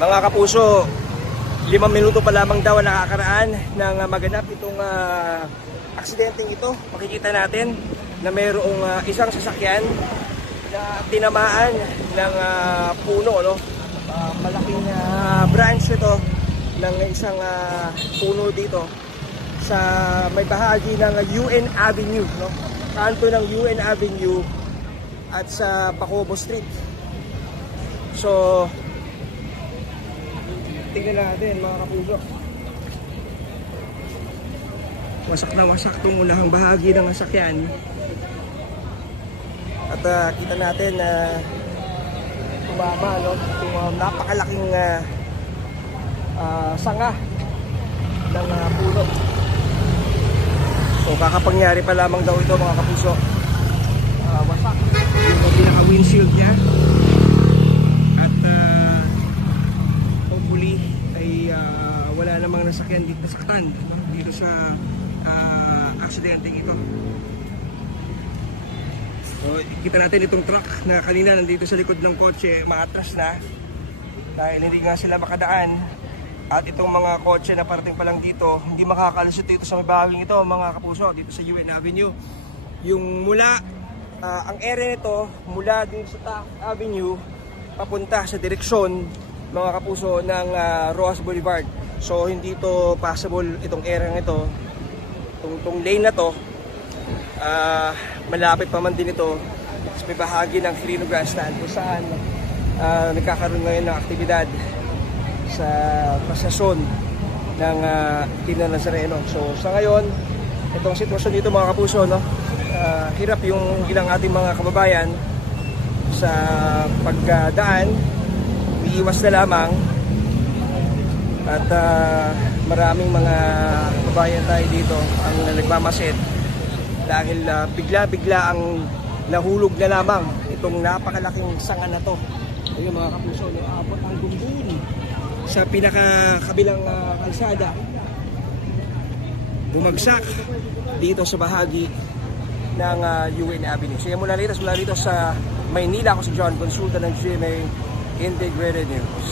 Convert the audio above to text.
Mga kapuso, 5 minuto pa lamang daw nakakaraan ng maganap itong aksidenteng ito. Makikita natin na mayroong isang sasakyan na tinamaan ng puno, no? Malaking branch ito ng isang puno dito sa may bahagi ng UN Avenue, no? Kanto ng UN Avenue at sa Pacobo Street. So, tingnan natin mga kapuso. Wasak na wasak itong unahang bahagi ng sasakyan. At kita natin na tumama, no? Itong napakalaking sanga ng puno. So kakapangyari pa lamang daw ito mga kapuso. Wasak yung pinaka-windshield niya. At hopefully ay wala namang nasakyan dito, nasaktan dito sa aksidente ito. So, kita natin itong truck na kanina nandito sa likod ng kotse, maatras na dahil hindi nga sila makadaan. At itong mga kotse na parating pa lang dito, hindi makakalusot dito sa may bahaging ito mga kapuso, dito sa UN Avenue. Yung mula, ang area nito, mula din sa Taft Avenue, papunta sa direksyon mga kapuso ng Rojas Boulevard. So hindi ito possible itong area nito, itong lane na to. Malapit pa man din ito sa may bahagi ng Quirino Grandstand kung saan nagkakaroon ngayon ng aktibidad sa prosesyon ng Team ng Nazareno. So sa ngayon, itong sitwasyon dito mga kapuso, no? Hirap yung ilang ating mga kababayan sa pagdaan, iiwas na lamang. At maraming mga kababayan tayo dito ang nagmamasid dahil bigla-bigla ang nahulog na lamang itong napakalaking sanga na to. Ayun mga kapuso, naabot ang gumbun sa pinakakabilang kalsada. Bumagsak dito sa bahagi ng UN Avenue. So yan mula rito sa Maynila, ako si John Consulta ng GMA Integrated News.